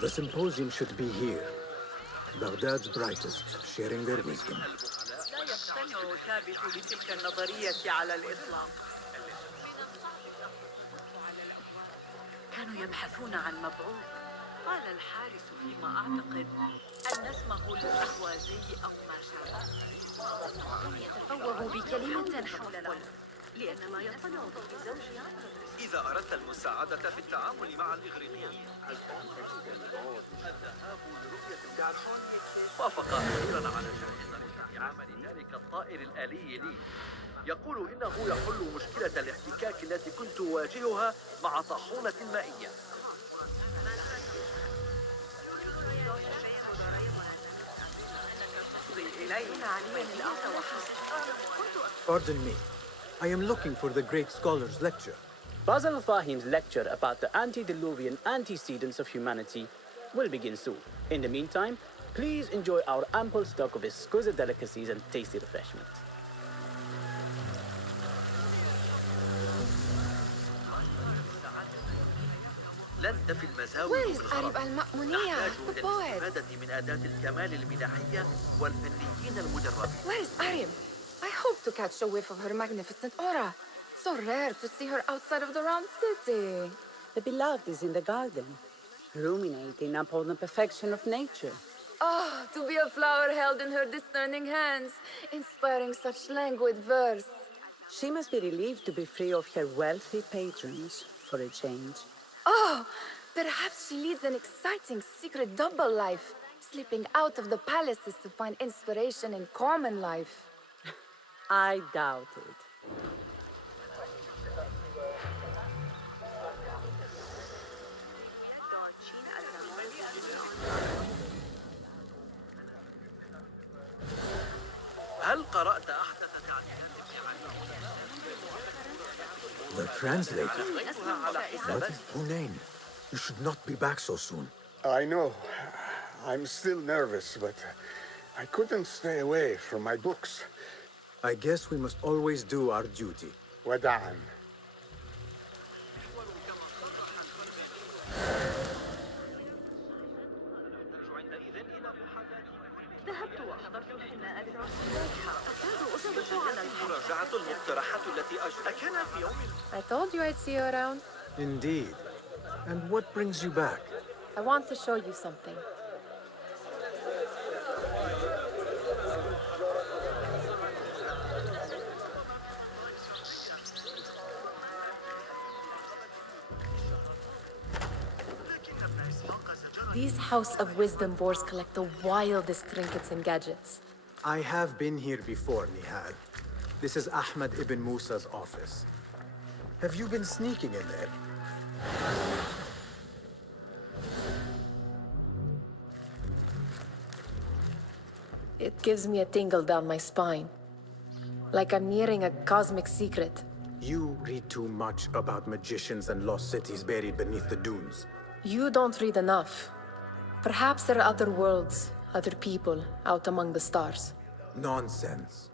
The symposium should be here. Baghdad's brightest, sharing their wisdom. لا يقتنع ثابت بتلك النظرية على الإطلاق. كانوا يبحثون عن مبعوث. قال الحارس فيما أعتقد أن اسمه الأهوازي أو ما شابه. هم يتفوهوا بكلمة حول الأمر لأن ما يطلع به زوجي. إذا أردت المساعدة في التعامل مع الإغريقيين الذهاب لرؤية الجعلحون وافق أخيرا على جائزة عمل ذلك الطائر الآلي لي. يقول إنه يحل مشكلة الاحتكاك التي كنت أواجهها مع طاحونة مائية. Pardon me. I am looking for the great scholar's lecture. Basil Fahim's lecture about the antediluvian antecedents of humanity will begin soon. In the meantime, please enjoy our ample stock of exquisite delicacies and tasty refreshments. لن تفي المزاوي بالغرب. نحتاج للاستفادة من أداة الكمال المناحية والفنيين المدربين. Where's Arim? I hope to catch a whiff of her magnificent aura. So rare to see her outside of the round city. The beloved is in the garden, ruminating upon the perfection of nature. Oh, to be a flower held in her discerning hands, inspiring such languid verse. She must be relieved to be free of her wealthy patrons for a change. Oh, perhaps she leads an exciting secret double life, slipping out of the palaces to find inspiration in common life. I doubt it. هل قرأت أحدث The translator? What is your name? You should not be back so soon. I know. I'm still nervous, but I couldn't stay away from my books. I guess we must always do our duty. وداعاً. ذهبت وأحضرت الحناء بالعصير. أكاد أصبح على مراجعة المقترحات التي أكان في يوم. I told you I'd see you around. Indeed. And what brings you back? I want to show you something. These House of Wisdom boards collect the wildest trinkets and gadgets. I have been here before, Nihal. This is Ahmed ibn Musa's office. Have you been sneaking in there? It gives me a tingle down my spine. Like I'm nearing a cosmic secret. You read too much about magicians and lost cities buried beneath the dunes. You don't read enough. Perhaps there are other worlds, other people, out among the stars. Nonsense.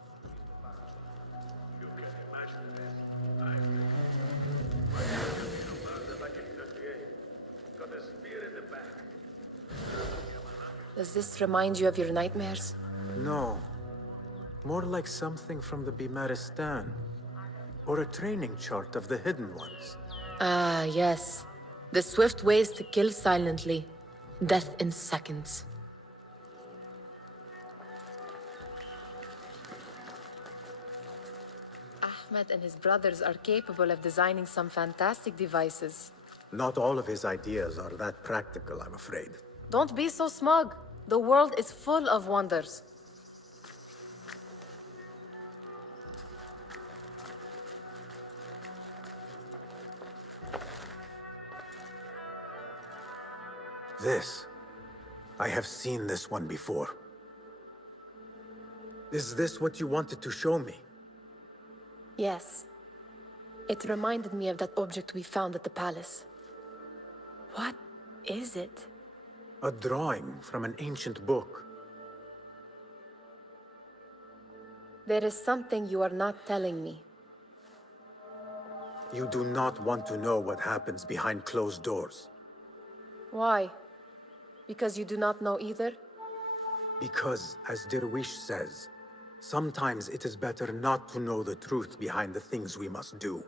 Does this remind you of your nightmares? No. More like something from the Bimaristan. Or a training chart of the Hidden Ones. Ah, yes. The swift ways to kill silently. Death in seconds. Ahmed and his brothers are capable of designing some fantastic devices. Not all of his ideas are that practical, I'm afraid. Don't be so smug. The world is full of wonders. This. I have seen this one before. Is this what you wanted to show me? Yes. It reminded me of that object we found at the palace. What is it? A drawing from an ancient book. There is something you are not telling me. You do not want to know what happens behind closed doors. Why? Because you do not know either? Because, as Derwish says, sometimes it is better not to know the truth behind the things we must do.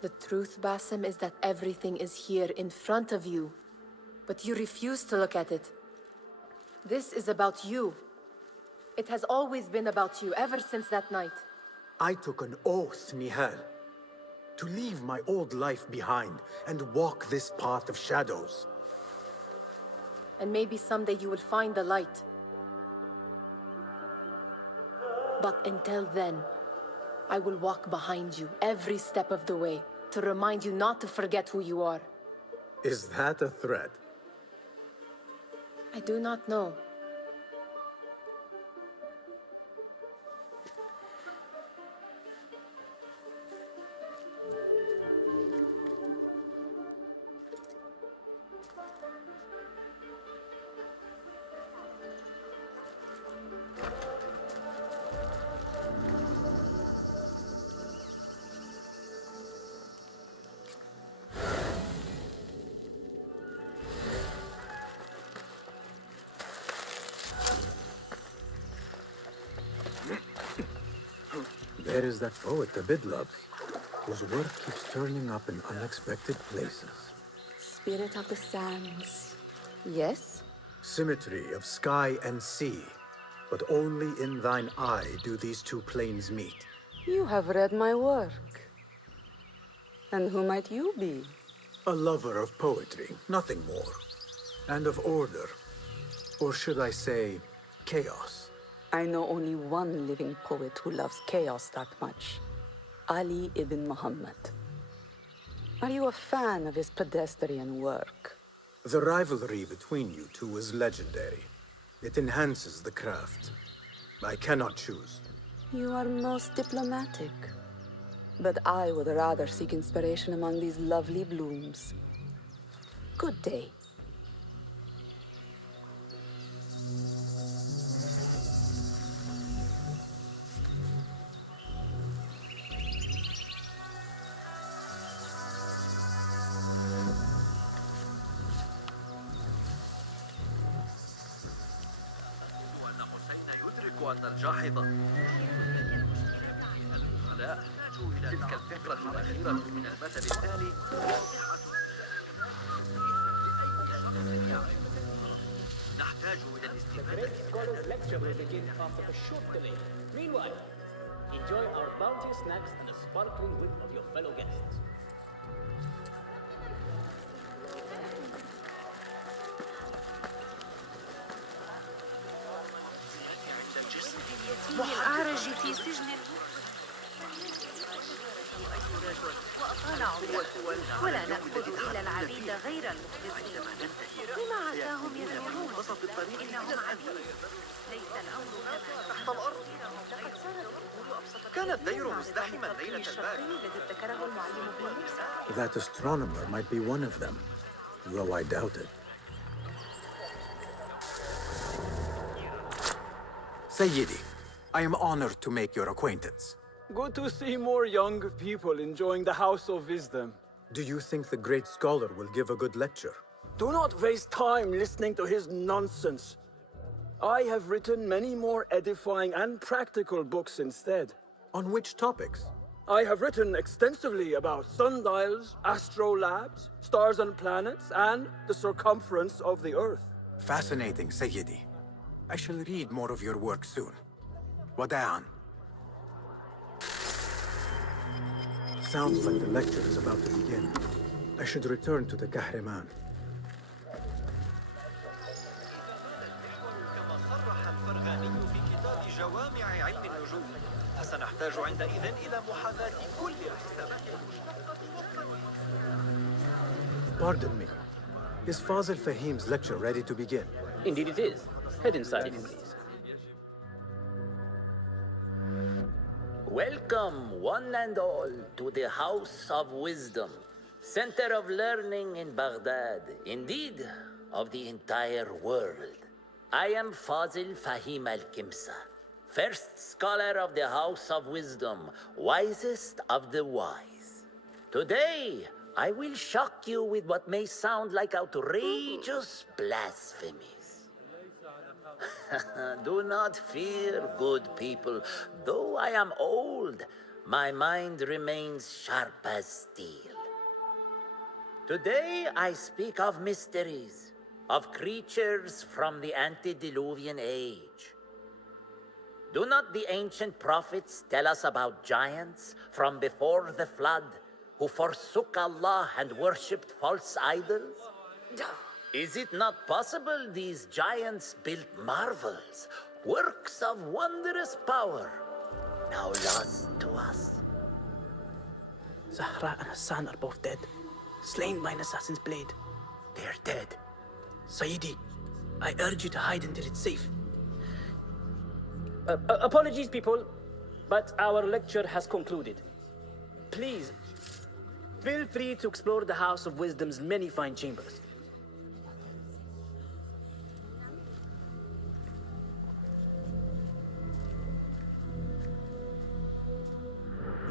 The truth, Basim, is that everything is here in front of you. But you refuse to look at it. This is about you. It has always been about you, ever since that night. I took an oath, Nihal, to leave my old life behind and walk this path of shadows. And maybe someday you will find the light. But until then, I will walk behind you every step of the way to remind you not to forget who you are. Is that a threat? I do not know. There is that poet the Bid loves, whose work keeps turning up in unexpected places. Spirit of the sands. Yes? Symmetry of sky and sea, but only in thine eye do these two planes meet. You have read my work. And who might you be? A lover of poetry, nothing more. And of order. Or should I say, chaos. I know only one living poet who loves chaos that much. Ali ibn Muhammad. Are you a fan of his pedestrian work? The rivalry between you two is legendary. It enhances the craft. I cannot choose. You are most diplomatic. But I would rather seek inspiration among these lovely blooms. Good day. أن الجاحظة العقلاء احتاجوا إلى تلك الفكرة الأخيرة من المثل التالي نحتاج إلى الاستفادة. Scholars lecture will begin after a short delay. Meanwhile, enjoy our bounty snacks and the sparkling wit of your fellow guests. الأعرج في سجن وأطال عمره ولا نأخذ إلا العبيد غير المخلصين بما عساهم يفعلون إنهم عبيد ليس الأمر تحت الأرض لقد صارت الأمور أبسط كان الدير مزدحما ليلة البارحة. الذي ابتكره المعلم ابن موسى. That astronomer might be one of them, though I doubt it. Sayyidi, I am honored to make your acquaintance. Good to see more young people enjoying the House of Wisdom. Do you think the great scholar will give a good lecture? Do not waste time listening to his nonsense. I have written many more edifying and practical books instead. On which topics? I have written extensively about sundials, astrolabes, stars and planets, and the circumference of the Earth. Fascinating, Sayyidi. I shall read more of your work soon. Wada'an. Sounds like the lecture is about to begin. I should return to the Kahraman. كما صرح الفرغاني في كتاب جوامع علم النجوم فسنحتاج عندئذ إلى محاذاة كل الحسابات المشتقة والطريقة. Pardon me. Is Fazil Fahim's lecture ready to begin? Indeed it is. Head inside, if you please. Welcome, one and all, to the House of Wisdom, center of learning in Baghdad, indeed, of the entire world. I am Fazil Fahim al-Kimsa, first scholar of the House of Wisdom, wisest of the wise. Today, I will shock you with what may sound like outrageous blasphemies. Do not fear, good people. Though I am old, my mind remains sharp as steel. Today, I speak of mysteries, of creatures from the antediluvian age. Do not the ancient prophets tell us about giants from before the flood who forsook Allah and worshipped false idols? Is it not possible these giants built marvels, works of wondrous power, now lost to us? Zahra and Hassan are both dead, slain by an assassin's blade. They're dead. Sayyidi, I urge you to hide until it's safe. Apologies, people, but our lecture has concluded. Please, feel free to explore the House of Wisdom's many fine chambers.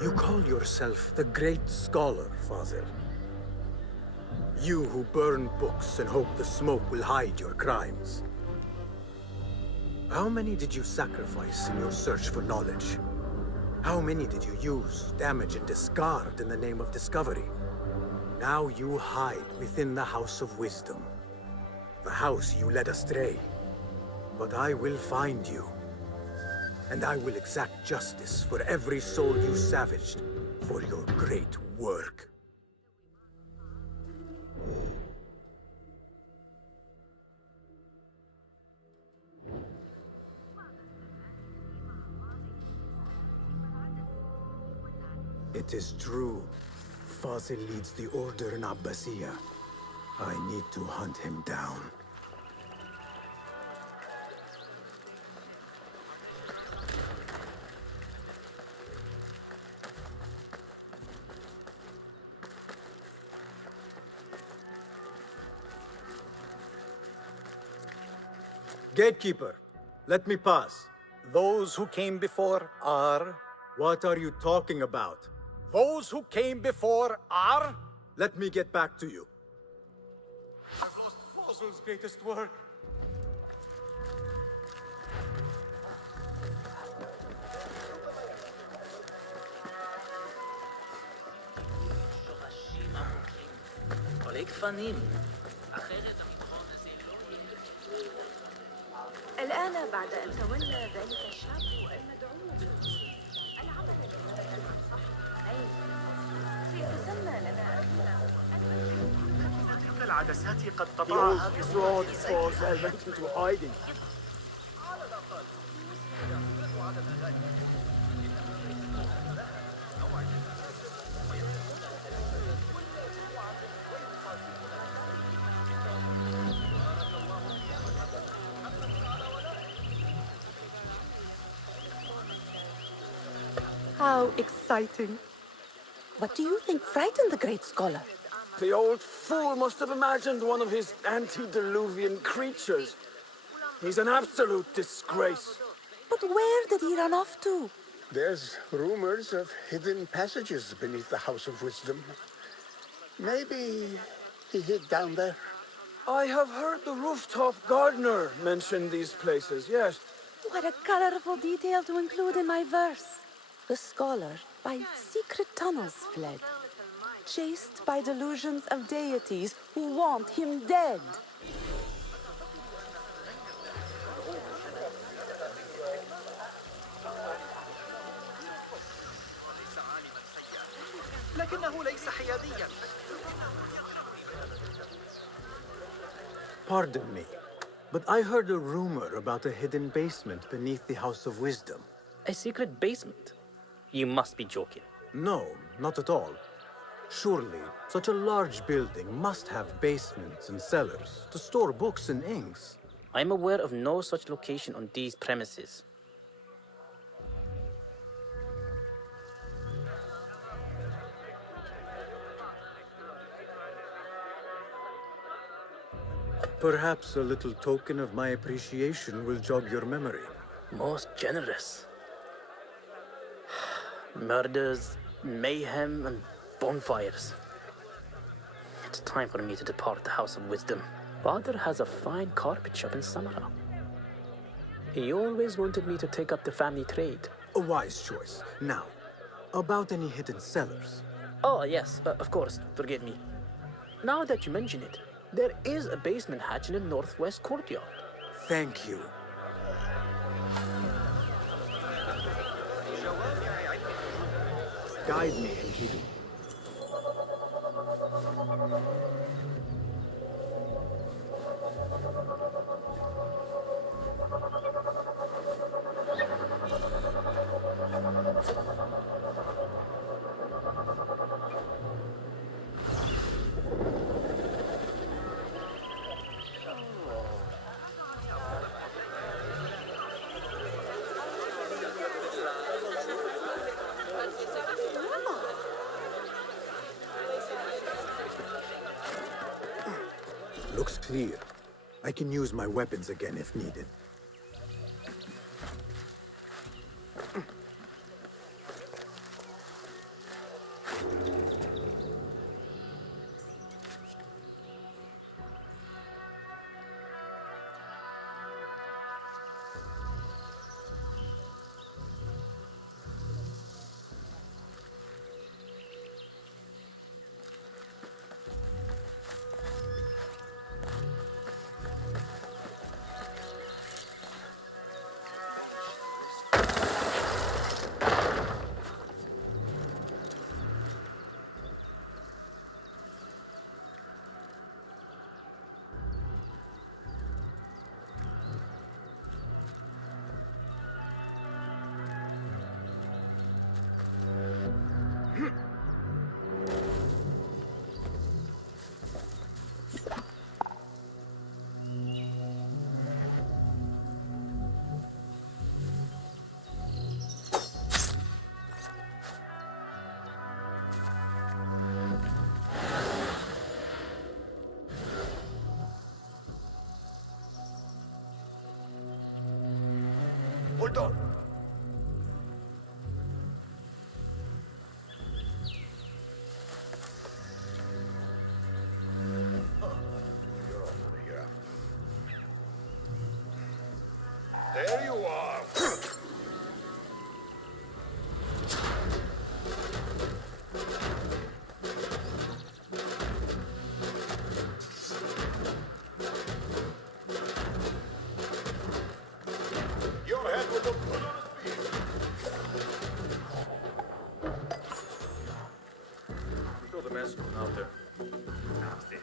You call yourself the great scholar, Fazil. You who burn books and hope the smoke will hide your crimes. How many did you sacrifice in your search for knowledge? How many did you use, damage, and discard in the name of discovery? Now you hide within the House of Wisdom. The house you led astray. But I will find you. And I will exact justice for every soul you savaged for your great work. It is true. Fazil leads the order in Abbasiyya. I need to hunt him down. Gatekeeper, let me pass. Those who came before are... What are you talking about? Those who came before are... Let me get back to you. I've lost Fazil's greatest work. الآن بعد أن تولى ذلك الشاب المدعو العمل سيتسمى لنا تلك العدسات قد قطعها Sword falls I went into hiding. How exciting. What do you think frightened the great scholar? The old fool must have imagined one of his antediluvian creatures. He's an absolute disgrace. But where did he run off to? There's rumors of hidden passages beneath the House of Wisdom. Maybe he hid down there. I have heard the rooftop gardener mention these places, yes. What a colorful detail to include in my verse. The scholar by secret tunnels fled, chased by delusions of deities who want him dead. لكنه ليس حياديا. Pardon me, but I heard a rumor about a hidden basement beneath the House of Wisdom. A secret basement? You must be joking. No, not at all. Surely, such a large building must have basements and cellars to store books and inks. I'm aware of no such location on these premises. Perhaps a little token of my appreciation will jog your memory. Most generous. Murders, mayhem, and bonfires. It's time for me to depart the House of Wisdom. Father has a fine carpet shop in Samara. He always wanted me to take up the family trade. A wise choice. Now, about any hidden cellars? Oh, yes, of course. Forgive me. Now that you mention it, there is a basement hatch in the northwest courtyard. Thank you. Guide me, Enkidu. Looks clear. I can use my weapons again if needed. Hold on! You're over here. There you are! Your head will look good on a spear. Show the mess out there. Nasty.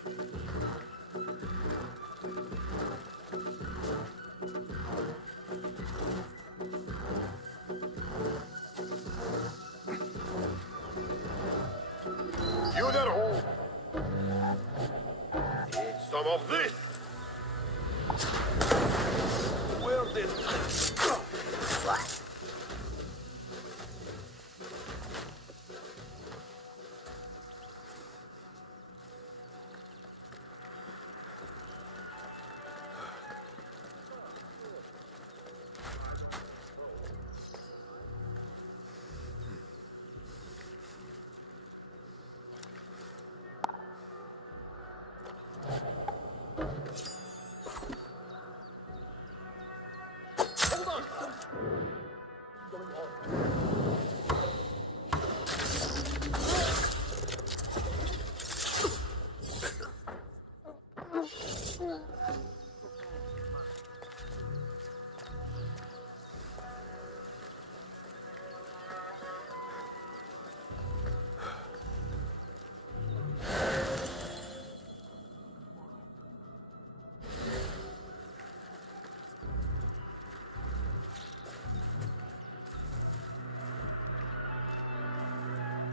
You there, home. Eat some of this. Where did...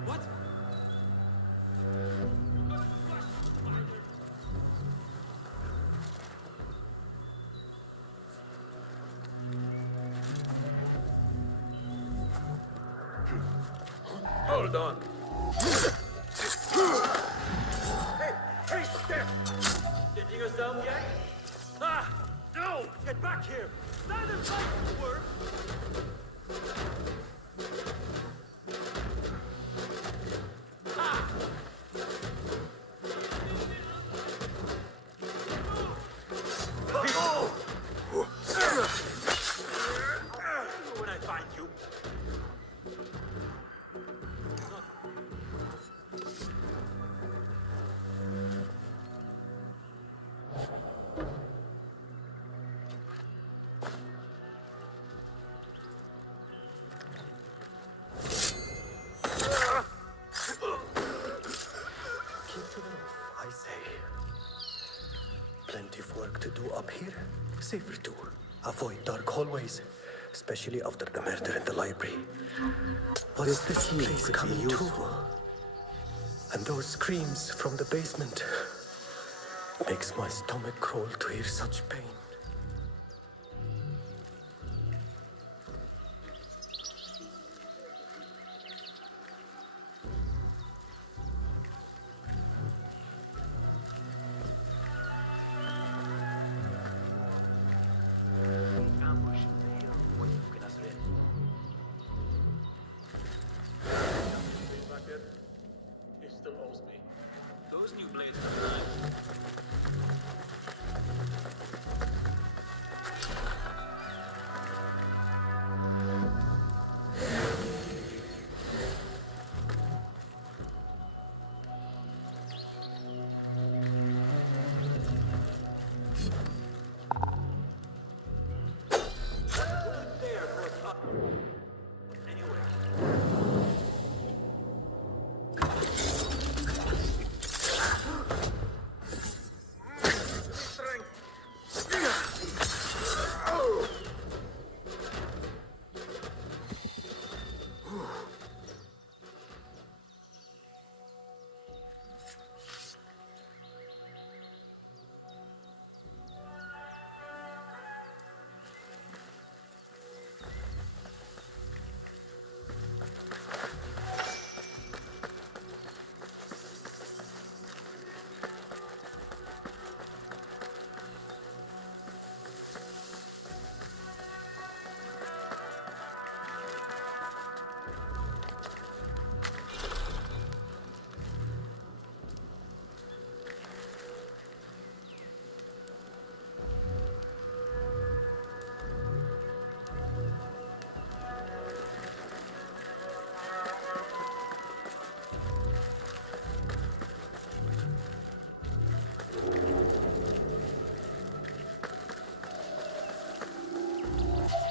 What? Hold on. Hey, step! Stitching yourself yet? Ah, no! No! Get back here! Stand aside, you worm! When I find you. I say. Plenty of work to do up here. Safer too. Avoid dark hallways, especially after the murder in the library. What's this place coming to? And those screams from the basement. Makes my stomach crawl to hear such pain. He still owes me. Those new blades are nice.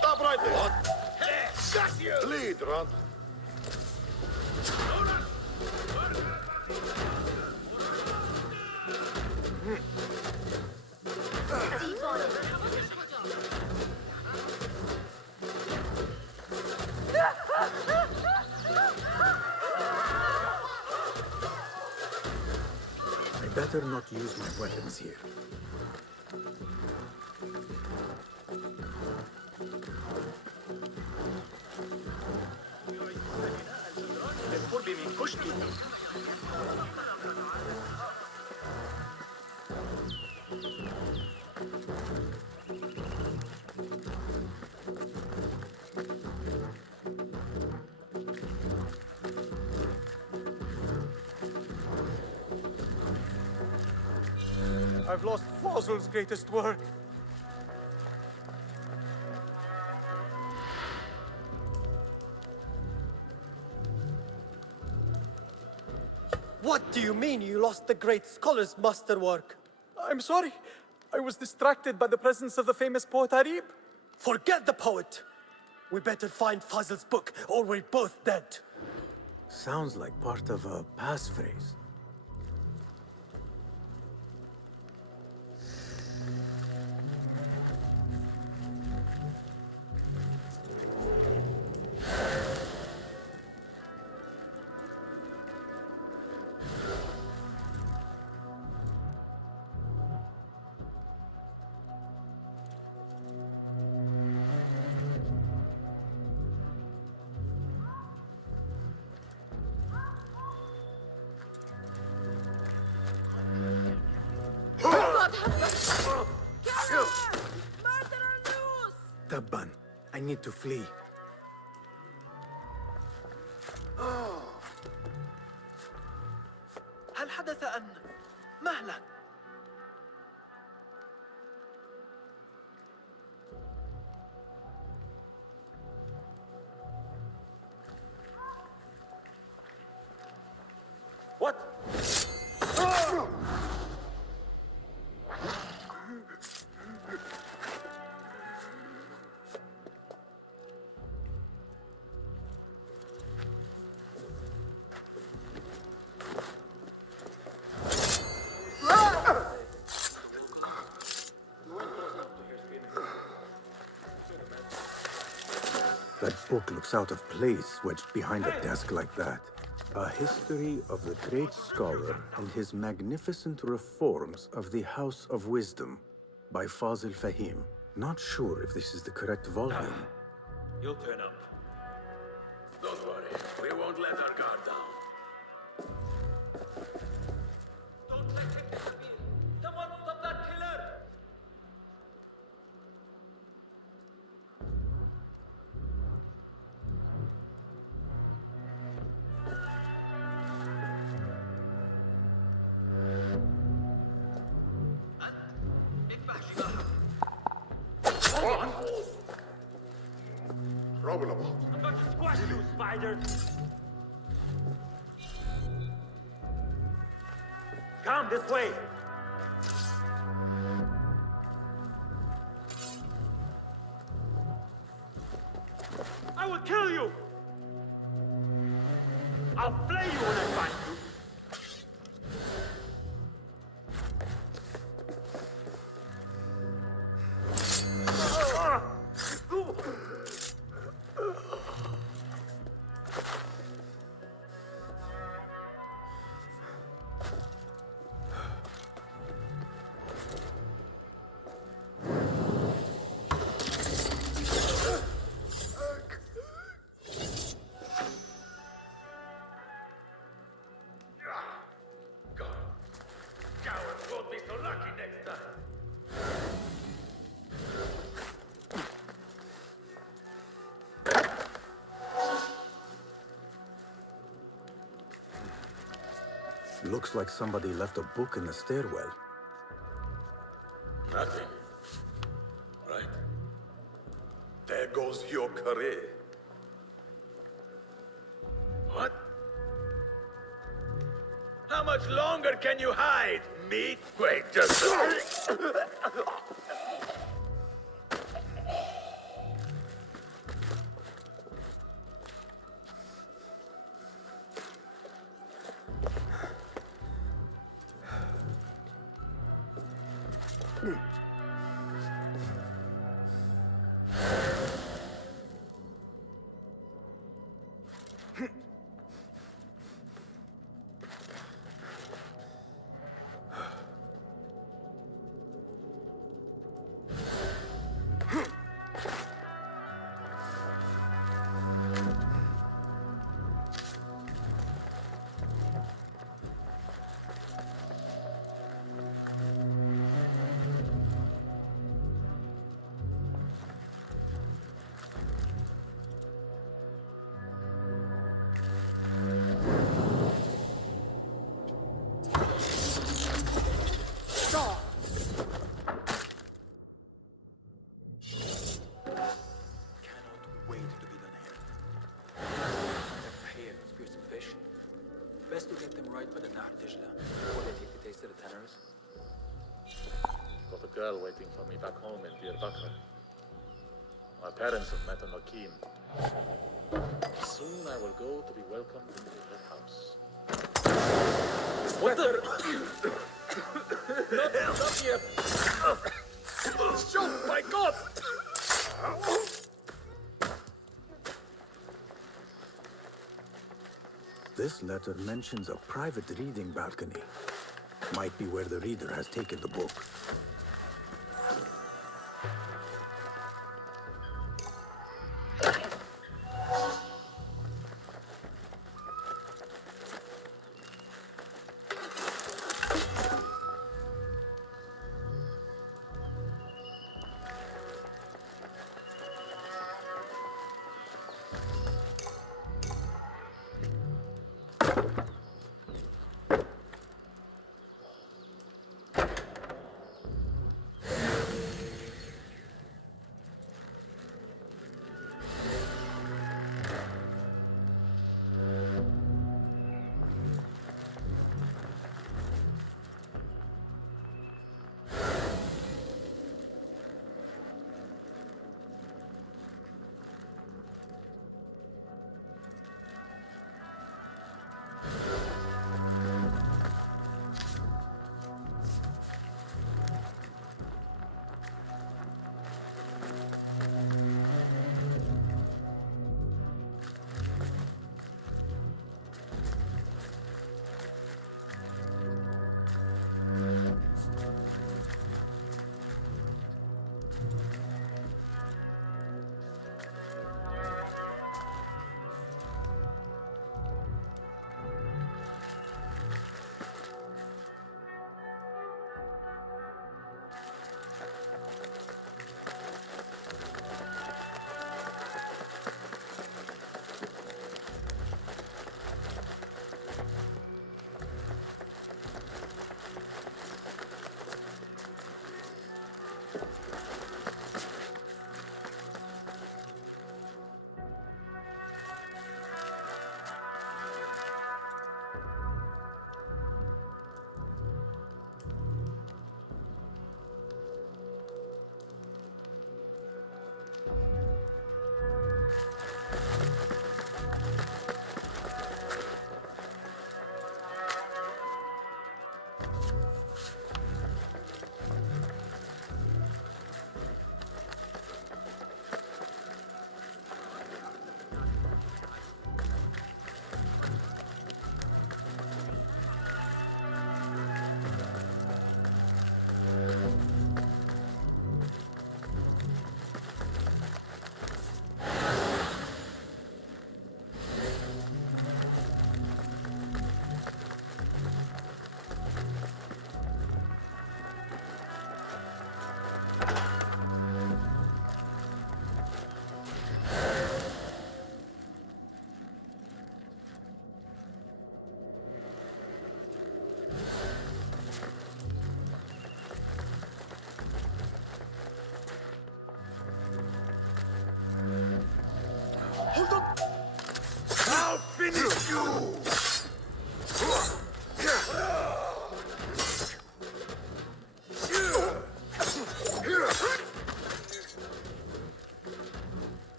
Stop right there! What? Got you! Lead, Ron. I better not use my weapons here. القرب من كشك. I've lost Fossil's greatest work. What do you mean you lost the great scholar's masterwork? I'm sorry. I was distracted by the presence of the famous poet Harib. Forget the poet! We better find Fazl's book, or we're both dead. Sounds like part of a passphrase. I need to flee. هل حدث أن مهلا؟ What? That book looks out of place, wedged behind a desk like that. A history of the great scholar and his magnificent reforms of the House of Wisdom by Fazil Fahim. Not sure if this is the correct volume. You'll turn up. Don't worry, we won't let our guard down. Don't let him come in! Someone stop that killer! Trouble about. I'm going to squash you, spider! Come this way! I will kill you! I'll flay you when I find you! Cowards won't be so lucky next time. Looks like somebody left a book in the stairwell. Nothing. Right. There goes your career. What? How much longer can you hide, meat? Wait, just... Best to get them right by the Nahr Dijla before they take the taste of the tenors. Got a girl waiting for me back home in Bir Bakr. My parents have met on Akeem. Soon I will go to be welcomed into her house. What the? Not yet. Shoot, my God! This letter mentions a private reading balcony. Might be where the reader has taken the book.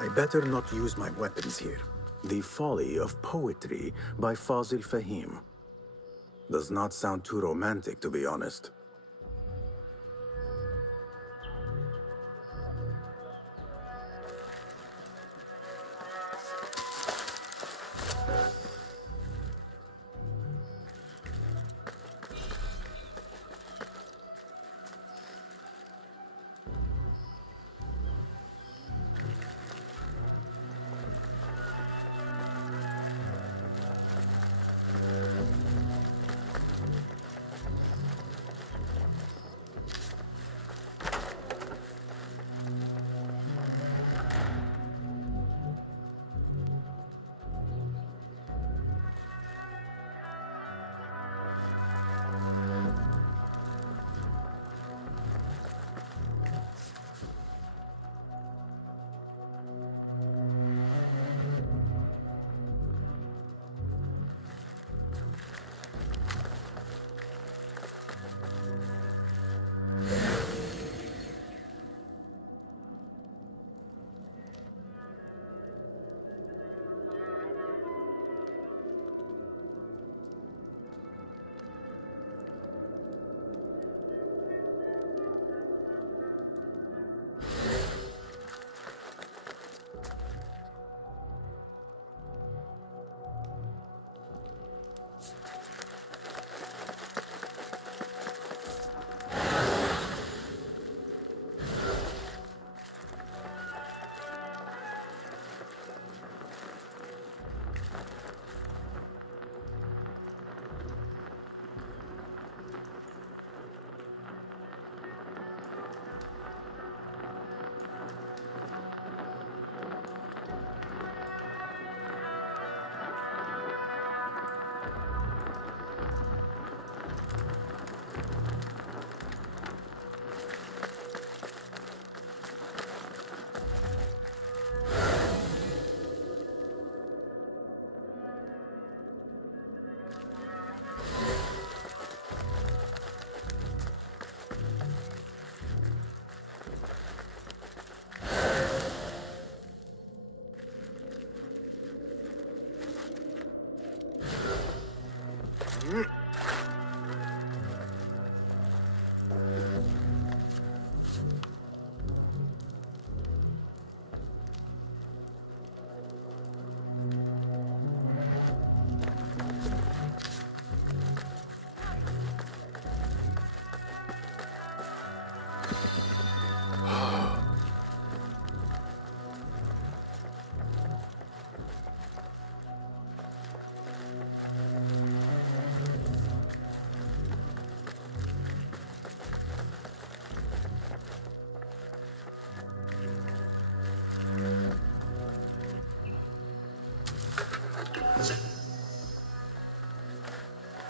I better not use my weapons here. The Folly of Poetry by Fazil Fahim. Does not sound too romantic, to be honest.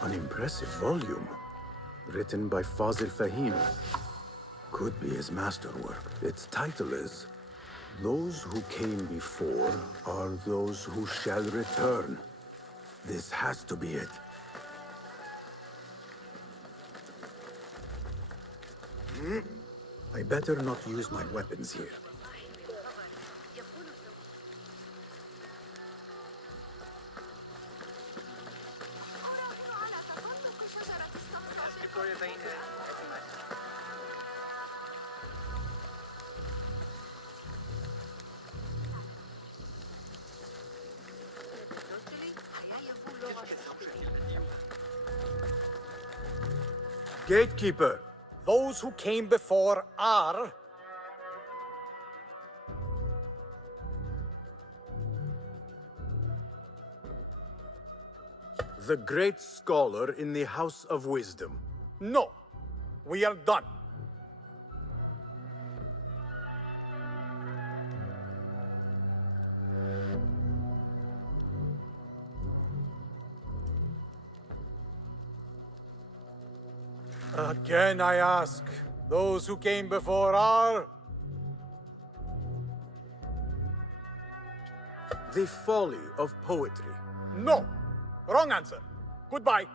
An impressive volume, written by Fazil Fahim. Could be his masterwork. Its title is, Those Who Came Before Are Those Who Shall Return. This has to be it. I better not use my weapons here. Gatekeeper, those who came before are... The great scholar in the House of Wisdom. No, we are done. Again I ask, those who came before are... The Folly of Poetry. No! Wrong answer. Goodbye.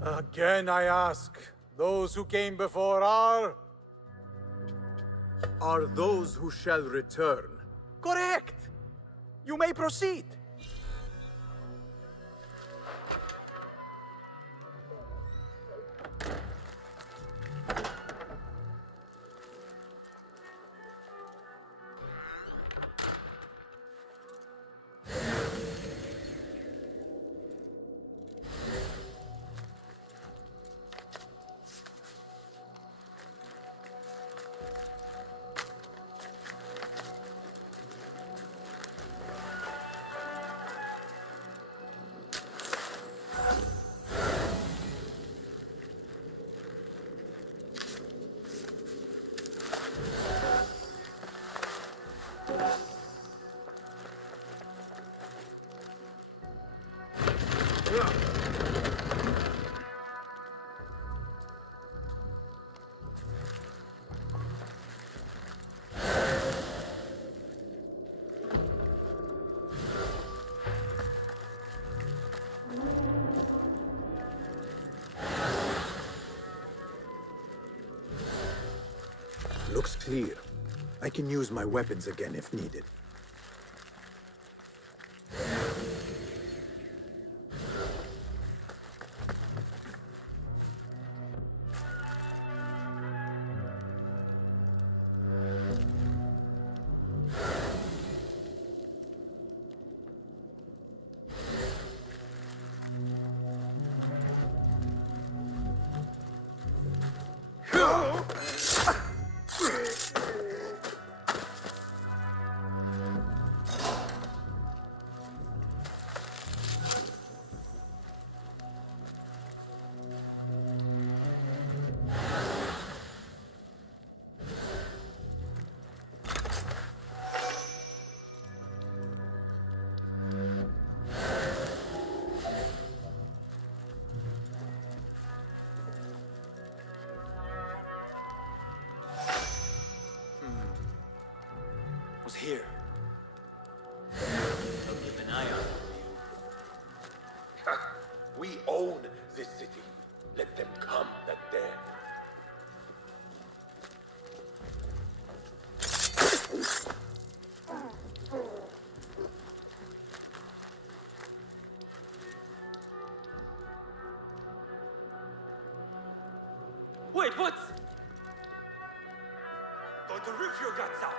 Again I ask, those who came before are those who shall return. Correct! You may proceed. Looks clear. I can use my weapons again if needed. Was here. I'll keep an eye on it for you. We own this city. Let them come that dare. Wait, what? Going to rip your guts out.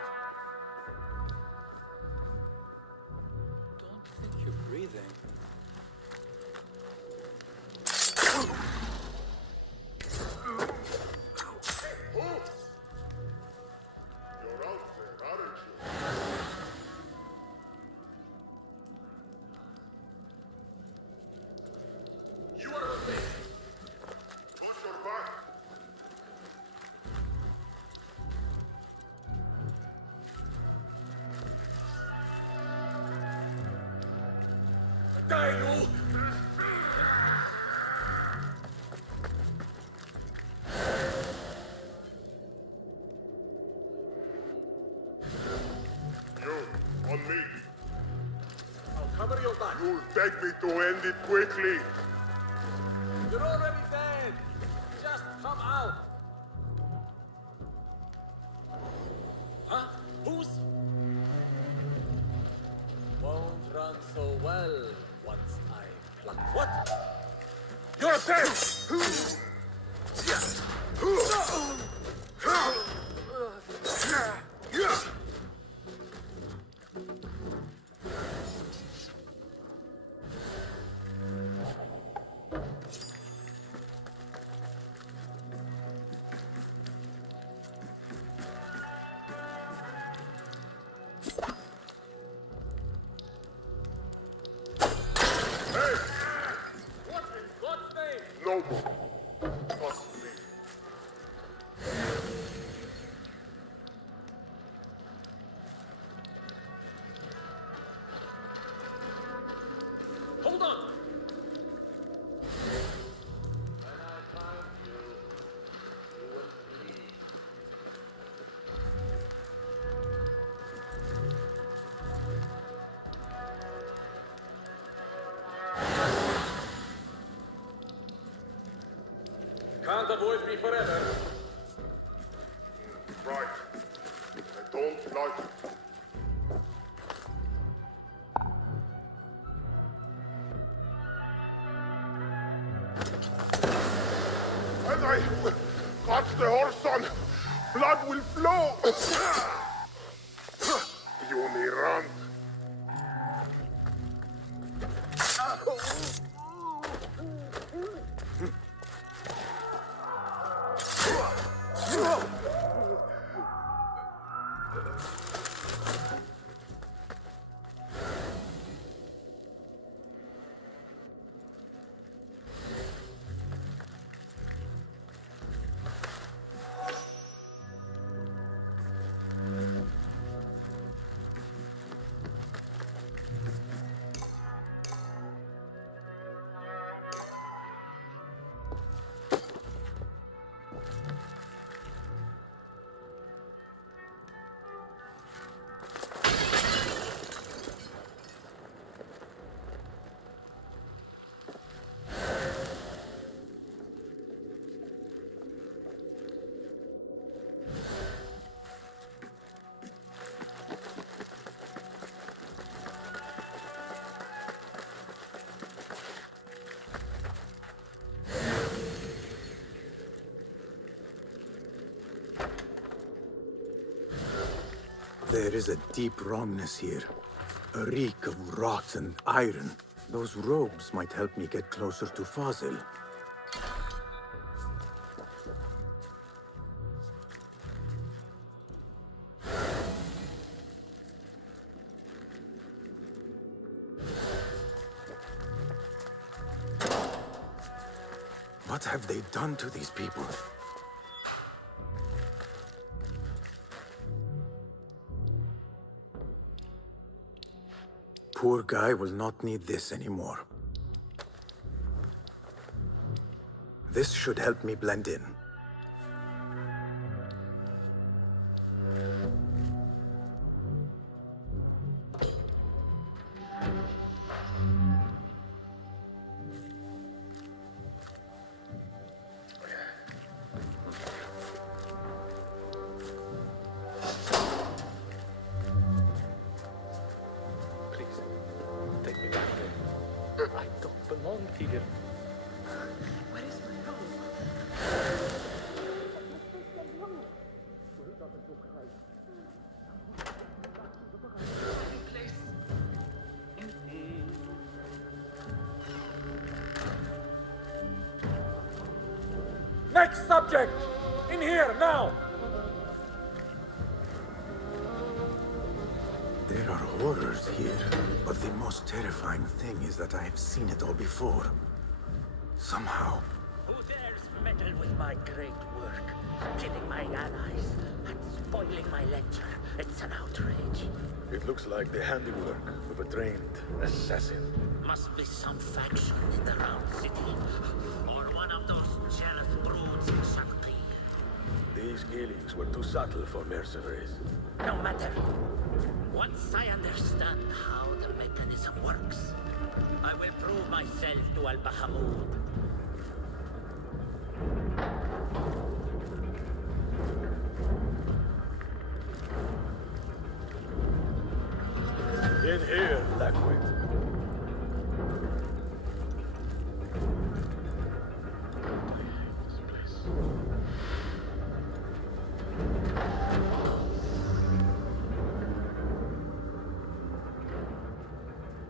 Don't think you're breathing. You're out there, aren't you? You are the thing. Watch your back. Die, you! You, on me. I'll cover your back. You'll beg me to end it quickly. You're already dead. Just come out. Huh? Who's? Won't run so well once I pluck. What? You're dead! What in God's name? No more. can't avoid me forever. Right. I don't like it. As I catch the horse on, blood will flow. Puny run. There is a deep wrongness here. A reek of rotten iron. Those robes might help me get closer to Fazil. What have they done to these people? Poor guy will not need this anymore. This should help me blend in. I don't belong here. Where is my robe? Next subject! In here, now! There are horrors here, but the most terrifying thing is that I have seen it all before. Somehow. Who dares meddle with my great work? Killing my allies and spoiling my lecture. It's an outrage. It looks like the handiwork of a trained assassin. Must be some faction in the Round City. Or one of those jealous broods in Shakti. These killings were too subtle for mercenaries. No matter. Once I understand how the mechanism works, I will prove myself to Al-Bahamud. In here, Blackwing.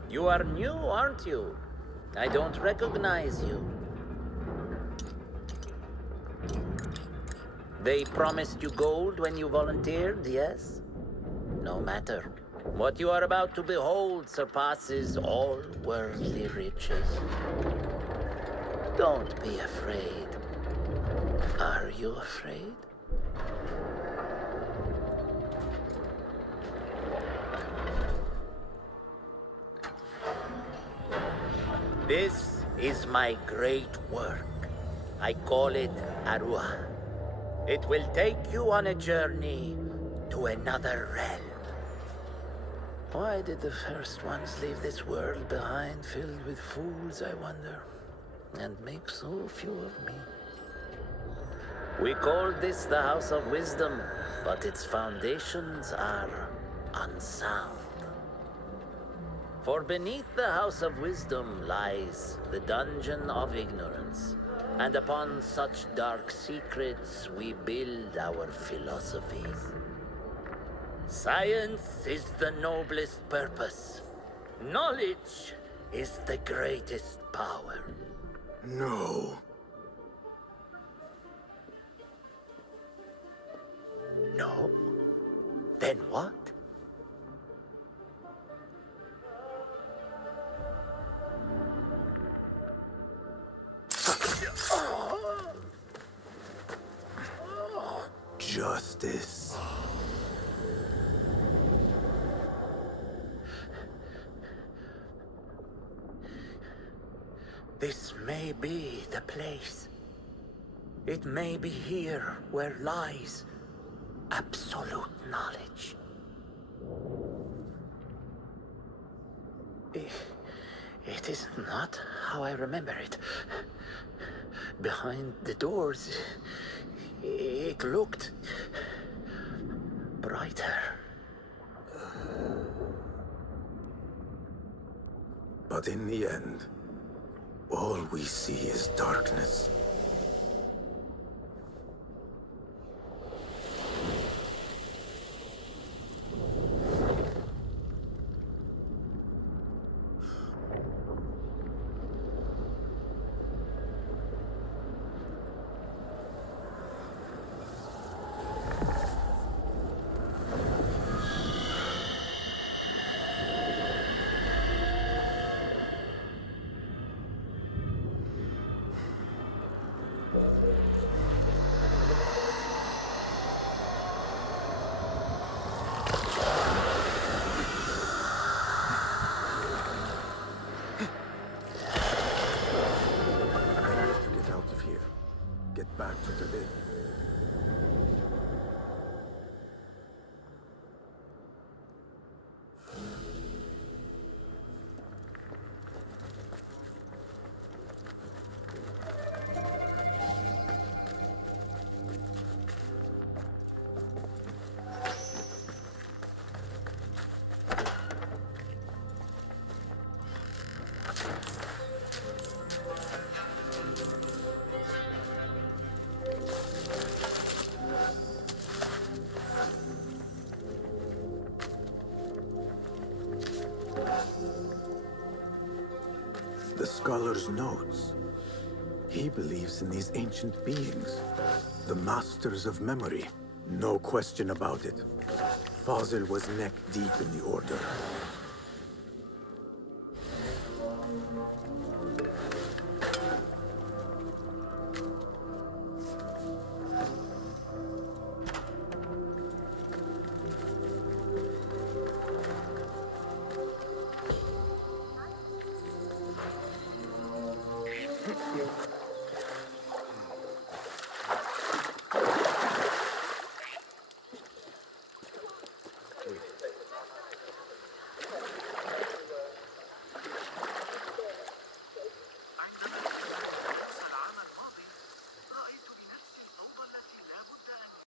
You are new, aren't you? I don't recognize you. They promised you gold when you volunteered, yes? No matter. What you are about to behold surpasses all worldly riches. Don't be afraid. Are you afraid? This is my great work. I call it Arua. It will take you on a journey to another realm. Why did the first ones leave this world behind filled with fools, I wonder, and make so few of me? We call this the House of Wisdom, but its foundations are unsound. For beneath the House of Wisdom lies the Dungeon of Ignorance, and upon such dark secrets we build our philosophies. Science is the noblest purpose. Knowledge is the greatest power. No. No? Then what? Justice. This may be the place. It may be here where lies absolute knowledge. It is not how I remember it. Behind the doors, it looked brighter. But in the end, all we see is darkness. Get back to the bed. The scholar's notes. He believes in these ancient beings, the masters of memory. No question about it. Fazil was neck deep in the Order.